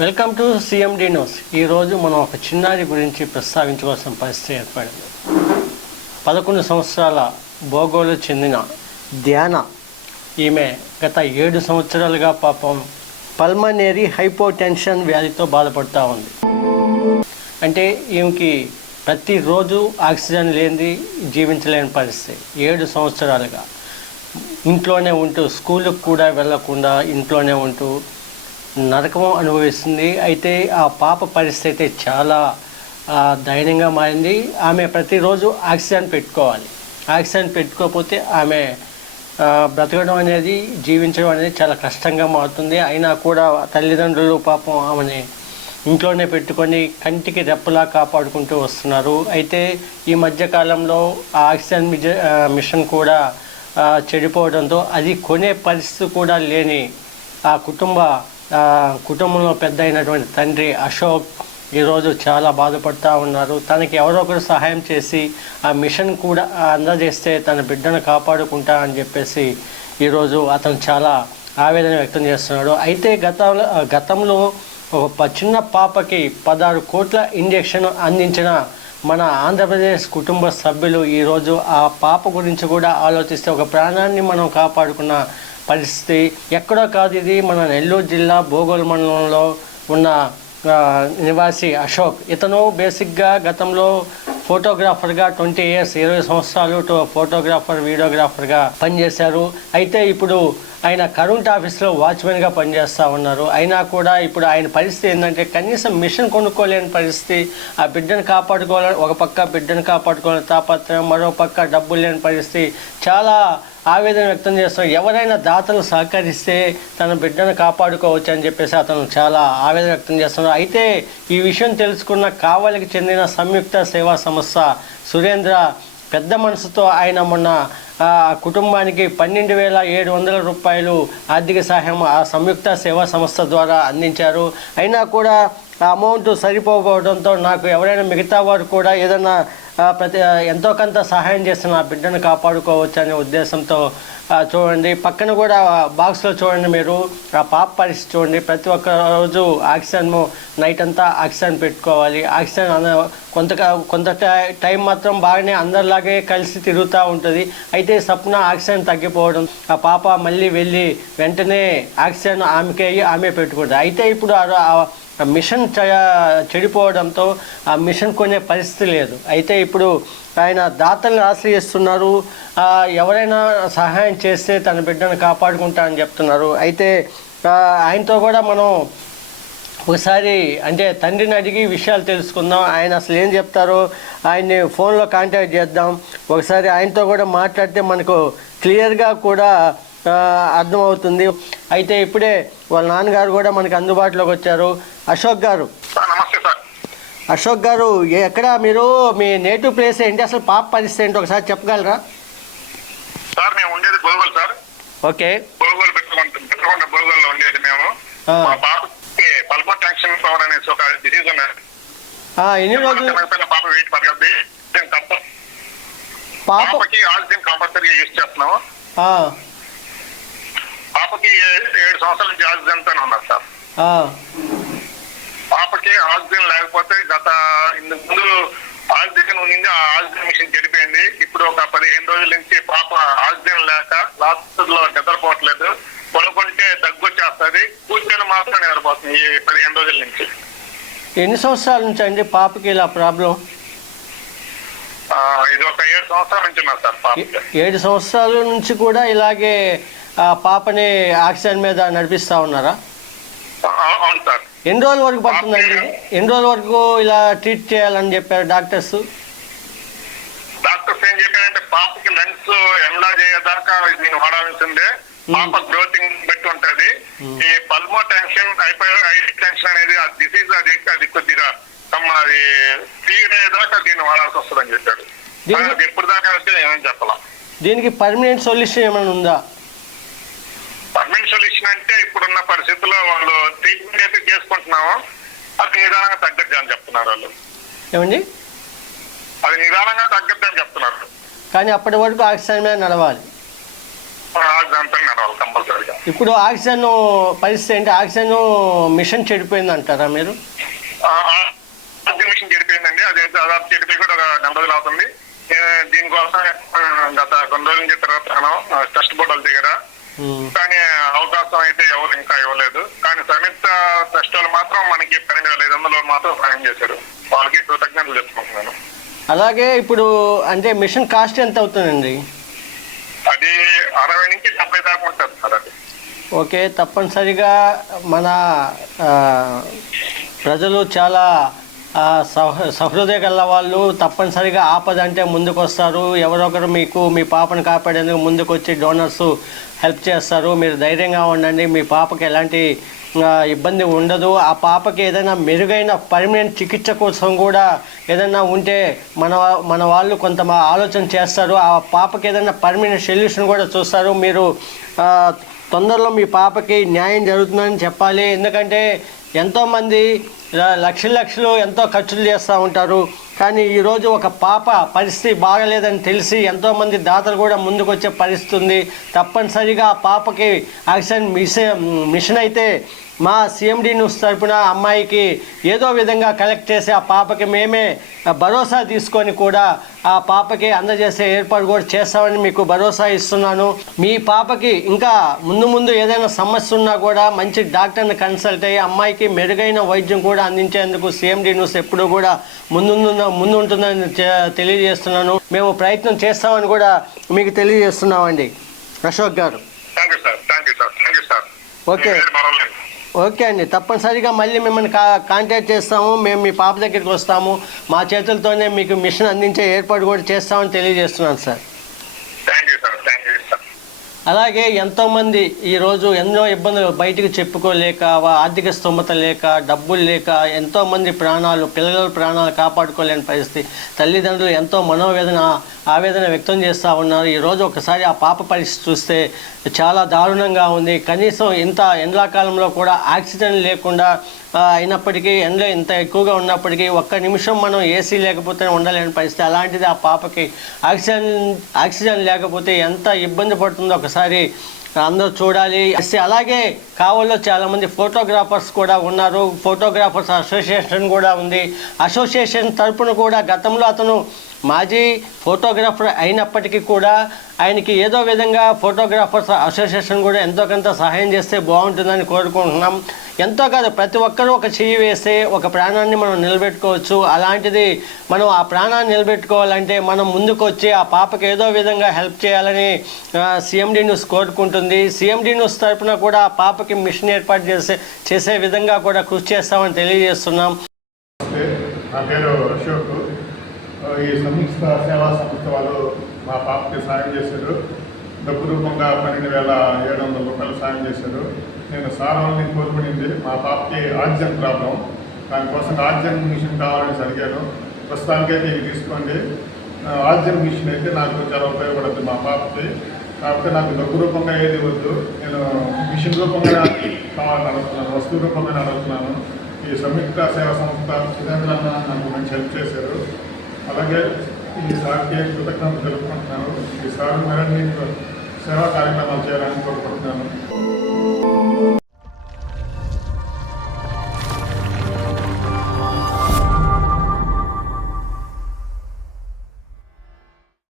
Welcome to CMD news. ఈరోజు మనం ఒక చిన్నారి గురించి ప్రస్తావించవలసిన పరిస్థితి ఏర్పడింది. 11 సంవత్సరాల బోగోలు చెందిన ధ్యాన. ఈమె గత 7 సంవత్సరాలుగా పాపం పల్మనేరీ హైపోటెన్షన్ వ్యాధితో బాధపడుతూ ఉంది. అంటే ఈమెకి ప్రతిరోజు ఆక్సిజన్ లేనిది జీవించలేని పరిస్థితి. 7 సంవత్సరాలుగా ఇంట్లోనే ఉంటూ, స్కూల్కి కూడా వెళ్లకుండా ఇంట్లోనే ఉంటూ నరకం అనుభవిస్తుంది. అయితే ఆ పాప పరిస్థితి చాలా దయనీయంగా మారింది. ఆమె ప్రతిరోజు ఆక్సిజన్ పెట్టుకోవాలి. ఆక్సిజన్ పెట్టుకోకపోతే ఆమె బ్రతకడం అనేది, జీవించడం అనేది చాలా కష్టంగా మారుతుంది. అయినా కూడా తల్లిదండ్రులు పాపం ఆమెని ఇంట్లోనే పెట్టుకొని కంటికి రెప్పలా కాపాడుకుంటూ వస్తున్నారు. అయితే ఈ మధ్యకాలంలో ఆ ఆక్సిజన్ మిషన్ కూడా చెడిపోవడంతో అది కొనే పరిస్థితి కూడా లేని ఆ కుటుంబంలో పెద్ద అయినటువంటి తండ్రి అశోక్ ఈరోజు చాలా బాధపడుతూ ఉన్నారు. తనకి ఎవరో ఒకరు సహాయం చేసి ఆ మిషన్ కూడా అందజేస్తే తన బిడ్డను కాపాడుకుంటా అని చెప్పేసి ఈరోజు అతను చాలా ఆవేదన వ్యక్తం చేస్తున్నాడు. అయితే గతంలో ఒక చిన్న పాపకి 16 కోట్ల ఇంజెక్షన్ అందించిన మన ఆంధ్రప్రదేశ్ కుటుంబ సభ్యులు ఈరోజు ఆ పాప గురించి కూడా ఆలోచిస్తే ఒక ప్రాణాన్ని మనం కాపాడుకున్న పరిస్థితి ఎక్కడో కాదు. ఇది మన నెల్లూరు జిల్లా బోగోలు మండలంలో ఉన్న నివాసి అశోక్. ఇతను బేసిక్గా గతంలో ఫోటోగ్రాఫర్గా 20 years 20 సంవత్సరాలు ఫోటోగ్రాఫర్, వీడియోగ్రాఫర్గా పనిచేశారు. అయితే ఇప్పుడు ఆయన కరెంట్ ఆఫీస్లో వాచ్మెన్గా పనిచేస్తూ ఉన్నారు. అయినా కూడా ఇప్పుడు ఆయన పరిస్థితి ఏంటంటే కనీసం మిషన్ కొనుక్కోలేని పరిస్థితి. ఆ బిడ్డను కాపాడుకోవాలని, ఒక పక్క బిడ్డను కాపాడుకోవాలని తాపత్రయం, మరో పక్క డబ్బులు లేని పరిస్థితి. చాలా ఆవేదన వ్యక్తం చేస్తున్నారు. ఎవరైనా దాతలు సహకరిస్తే తన బిడ్డను కాపాడుకోవచ్చు అని చెప్పేసి అతను చాలా ఆవేదన వ్యక్తం చేస్తున్నారు. అయితే ఈ విషయం తెలుసుకున్న కావలికి చెందిన సంయుక్త సేవా సంస్థ సురేంద్ర పెద్ద మనసుతో ఆయన మొన్న కుటుంబానికి 12,700 రూపాయలు ఆర్థిక సహాయం ఆ సంయుక్త సేవా సంస్థ ద్వారా అందించారు. అయినా కూడా ఆ అమౌంట్ సరిపోకపోవడంతో నాకు ఎవరైనా మిగతా వారు కూడా ఏదైనా ఎంతో కొంత సహాయం చేస్తున్న ఆ బిడ్డను కాపాడుకోవచ్చు అనే ఉద్దేశంతో చూడండి. పక్కన కూడా బాక్స్లో చూడండి, మీరు ఆ పాప పరిస్థితి చూడండి. ప్రతి ఒక్క రోజు ఆక్సిజన్ నైట్ అంతా ఆక్సిజన్ పెట్టుకోవాలి. ఆక్సిజన్ కొంత టైం మాత్రం బాగానే అందరిలాగే కలిసి తిరుగుతూ ఉంటుంది. అయితే సప్న ఆక్సిజన్ తగ్గిపోవడం, ఆ పాప మళ్ళీ వెళ్ళి వెంటనే ఆక్సిజన్ ఆమె పెట్టుకుంటుంది. అయితే ఇప్పుడు మిషన్ చెడిపోవడంతో ఆ మిషన్ కొనే పరిస్థితి లేదు. అయితే ఇప్పుడు ఆయన దాతల్ని ఆశ్రయిస్తున్నారు. ఎవరైనా సహాయం చేస్తే తన బిడ్డను కాపాడుకుంటా అని చెప్తున్నారు. అయితే ఆయనతో కూడా మనం ఒకసారి అంటే తండ్రిని అడిగి విషయాలు తెలుసుకుందాం. ఆయన అసలు ఏం చెప్తారో ఆయన్ని ఫోన్లో కాంటాక్ట్ చేద్దాం. ఒకసారి ఆయనతో కూడా మాట్లాడితే మనకు క్లియర్గా కూడా అర్థమవుతుంది. అయితే ఇప్పుడే వాళ్ళ నాన్నగారు కూడా మనకి అందుబాటులోకి వచ్చారు. అశోక్ గారు. నమస్తే సార్. అశోక్ గారు, ఎక్కడ మీరు, మీ నేటివ్ ప్లేస్ ఏంటి, అసలు పాప పరిస్థితి ఏంటి ఒకసారి చెప్పగలరా? సార్ మేము ఉండేది బోగోలు సార్. ఓకే. బోగోలు పెట్టుకుంటే బోగోల్లో ఉండేది మేము. మా పాపకి పల్మో టెన్షన్ పవర్ అనేసి ఒక డిసీజ్ ఉన్నది. ఎన్ని రోజులు పాప వెయిట్ పడగద్ది. పాపకి ఆక్సిజన్ కంపల్సరీగా యూజ్ చేస్తున్నాము. పాపకి 7 సంవత్సరాల నుంచి ఆక్సిజన్ తోనే ఉన్నారు సార్. పాపకి ఆక్సిజన్ లేకపోతే ఇంతకు ముందు ఆక్సిజన్ ఉంది, ఆ ఆక్సిజన్ మిషన్ చెడిపోయింది. ఇప్పుడు ఒక 15 రోజుల నుంచి పాప ఆక్సిజన్ లేక లాస్ట్లో నిద్రపోవట్లేదు. పడుకుంటే దగ్గు వచ్చేస్తుంది, కూర్చొని మాత్రం నిద్రపోతుంది ఈ 15 రోజుల నుంచి. ఎన్ని సంవత్సరాల నుంచి అండి పాపకి ఇలా ప్రాబ్లం? ఇది ఒక 7 సంవత్సరాల నుంచి ఉన్నారు సార్ పాప. 7 సంవత్సరాల నుంచి కూడా ఇలాగే పాపని ఆక్సిజన్ మీద నడిపిస్తా ఉన్నారా? అవును సార్. ఎన్ని రోజుల వరకు పడుతుందండి? ఎన్ని రోజుల వరకు ఇలా ట్రీట్ చేయాలని చెప్పారు డాక్టర్స్? డాక్టర్స్ ఏం చెప్పారంటే పాపకి లంగ్స్ ఎన్లార్జ్ అయ్యేదాకా దీన్ని వాడాల్సిందే. పాప గ్రోతింగ్ బట్టి ఉంటది. ఈ పల్మో టెన్షన్ టెన్షన్ అనేది ఆ డిసీజ్ అది కొద్దిగా అది తీరేదాకా దీన్ని వాడాల్సి వస్తుందని చెప్పాడు. ఎప్పుడు దాకా వస్తే ఏమని చెప్పాలా. దీనికి పర్మనెంట్ సొల్యూషన్ ఏమైనా ఉందా? పర్మనెంట్ సొల్యూషన్ అంటే ఇప్పుడున్న పరిస్థితుల్లో వాళ్ళు ట్రీట్మెంట్ అయితే చేసుకుంటున్నాము, అది నిదానంగా తగ్గద్దు అని చెప్తున్నారు వాళ్ళు. ఏమండి? అది నిదానంగా తగ్గద్దు అని చెప్తున్నారు. కానీ అప్పటి వరకు ఆక్సిజన్ మీద నడవాలి. ఆక్సిజన్ నడవాలి కంపల్సరీగా. ఇప్పుడు ఆక్సిజన్ పరిస్థితి ఏంటి? ఆక్సిజన్ మిషన్ చెడిపోయింది అంటారా మీరు? ఆక్సిజన్ మిషన్ చెడిపోయిందండి. అది దాదాపు చెడిపోయి కూడా ఒక 40 రోజులు అవుతుంది. దీనికోసం గత కొన్ని రోజుల నుంచి తిరుగుతాను టెస్ట్ బోర్డుల దగ్గర, కానీ అవకాశం అయితే ఎవరు ఇంకా ఇవ్వలేదు. కానీ సంయుక్త ట్రస్ట్ వాళ్ళు మాత్రం మనకి 12,500 మాత్రం సాయం చేశారు. వాళ్ళకి కృతజ్ఞతలు చెప్పుకుంటున్నాను. అలాగే ఇప్పుడు అంటే మిషన్ కాస్ట్ ఎంత అవుతుందండి? అది 60 నుంచి 70 దాకా ఉంటుంది సార్. అది ఓకే. తప్పనిసరిగా మన ప్రజలు చాలా సహృదయ గల వాళ్ళు. తప్పనిసరిగా ఆపదంటే ముందుకు వస్తారు. ఎవరొకరు మీకు మీ పాపను కాపాడేందుకు ముందుకు వచ్చి డోనర్స్ హెల్ప్ చేస్తారు. మీరు ధైర్యంగా ఉండండి. మీ పాపకి ఎలాంటి ఇబ్బంది ఉండదు. ఆ పాపకి ఏదైనా మెరుగైన పర్మనెంట్ చికిత్స కోసం కూడా ఏదైనా ఉంటే మన వాళ్ళు కొంత ఆలోచన చేస్తారు. ఆ పాపకి ఏదైనా పర్మనెంట్ సొల్యూషన్ కూడా చూస్తారు. మీరు తొందరలో మీ పాపకి న్యాయం జరుగుతుందని చెప్పాలి. ఎందుకంటే ఎంతోమంది లక్షలు ఎంతో ఖర్చులు చేస్తూ ఉంటారు. కానీ ఈరోజు ఒక పాప పరిస్థితి బాగలేదని తెలిసి ఎంతోమంది దాతలు కూడా ముందుకు వచ్చే పరిస్థితి ఉంది. తప్పనిసరిగా ఆ పాపకి ఆక్సిజన్ మిషన్ అయితే మా CMD న్యూస్ తరపున అమ్మాయికి ఏదో విధంగా కలెక్ట్ చేసి ఆ పాపకి మేమే భరోసా తీసుకొని కూడా ఆ పాపకి అందజేసే ఏర్పాటు కూడా చేస్తామని మీకు భరోసా ఇస్తున్నాను. మీ పాపకి ఇంకా ముందు ఏదైనా సమస్య ఉన్నా కూడా మంచి డాక్టర్ని కన్సల్ట్ అయ్యి అమ్మాయికి మెరుగైన వైద్యం కూడా అందించేందుకు CMD న్యూస్ ఎప్పుడూ కూడా ముందు ఉంటుందని తెలియజేస్తున్నాను. మేము ప్రయత్నం చేస్తామని కూడా మీకు తెలియజేస్తున్నామండి. అశోక్ గారు. ఓకే అండి. తప్పనిసరిగా మళ్ళీ మిమ్మల్ని కాంటాక్ట్ చేస్తాము. మేము మీ పాప దగ్గరికి వస్తాము. మా చేతులతోనే మీకు మిషన్ అందించే ఏర్పాటు కూడా చేస్తామని తెలియజేస్తున్నాను సార్. అలాగే ఎంతోమంది ఈరోజు ఎన్నో ఇబ్బందులు బయటకు చెప్పుకోలేక, ఆర్థిక స్తోమత లేక, డబ్బులు లేక ఎంతోమంది పిల్లల ప్రాణాలు కాపాడుకోలేని పరిస్థితి. తల్లిదండ్రులు ఎంతో ఆవేదన వ్యక్తం చేస్తూ ఉన్నారు. ఈరోజు ఒకసారి ఆ పాప పరిస్థితి చూస్తే చాలా దారుణంగా ఉంది. కనీసం ఇంత ఎండాకాలంలో కూడా ఆక్సిజన్ లేకుండా అయినప్పటికీ ఎండలో ఇంత ఎక్కువగా ఉన్నప్పటికీ ఒక్క నిమిషం మనం ఏసీ లేకపోతే ఉండలేని పరిస్థితి. అలాంటిది ఆ పాపకి ఆక్సిజన్ లేకపోతే ఎంత ఇబ్బంది పడుతుందో ఒకసారి అందరూ చూడాలి. అలాగే కావల్లో చాలామంది ఫోటోగ్రాఫర్స్ కూడా ఉన్నారు. ఫోటోగ్రాఫర్స్ అసోసియేషన్ కూడా ఉంది. అసోసియేషన్ తరపున కూడా గతంలో అతను మాజీ ఫోటోగ్రాఫర్ అయినప్పటికీ కూడా ఆయనకి ఏదో విధంగా ఫోటోగ్రాఫర్స్ అసోసియేషన్ కూడా ఎంతో కొంత సహాయం చేస్తే బాగుంటుందని కోరుకుంటున్నాం. ఎంతో కాదు, ప్రతి ఒక్కరూ ఒక చెయ్యి వేస్తే ఒక ప్రాణాన్ని మనం నిలబెట్టుకోవచ్చు. అలాంటిది మనం ఆ ప్రాణాన్ని నిలబెట్టుకోవాలంటే మనం ముందుకు వచ్చి ఆ పాపకి ఏదో విధంగా హెల్ప్ చేయాలని CMD న్యూస్ కోరుకుంటుంది. CMD న్యూస్ తరపున కూడా ఆ పాపకి మిషన్ ఏర్పాటు చేసే విధంగా కూడా కృషి చేస్తామని తెలియజేస్తున్నాం. నా పేరు అశోక్. ఈ సంయుక్త సేవా సంస్థ వాళ్ళు మా పాపకి సాయం చేశారు. డబ్బు రూపంగా 12,700 రూపాయలు సాయం చేశారు. నేను సార్ వాళ్ళని కోరుకునింది మా పాపకి ఆక్సిజన్ ప్రాబ్లం, దానికోసం ఆక్సిజన్ మిషన్ కావాలని అడిగాను. ప్రస్తుతానికైతే ఇవి తీసుకోండి. ఆక్సిజన్ మిషన్ అయితే నాకు చాలా ఉపయోగపడుతుంది మా పాపకి. కాకపోతే నాకు డబ్బు రూపంగా ఏది వద్దు, నేను మిషన్ రూపంగా కావాలని అడుగుతున్నాను, వస్తువు రూపంగా అడుగుతున్నాను. ఈ సంయుక్త సేవా సంస్థ సురేంద్ర నాకు మంచి హెల్ప్ చేశారు. అలాగే ఈ సార్కి కృతజ్ఞతలు తెలుపుకుంటున్నాను. ఈ సార్ మరిన్ని సేవా కార్యక్రమాలు చేయాలని కోరుకుంటున్నాను.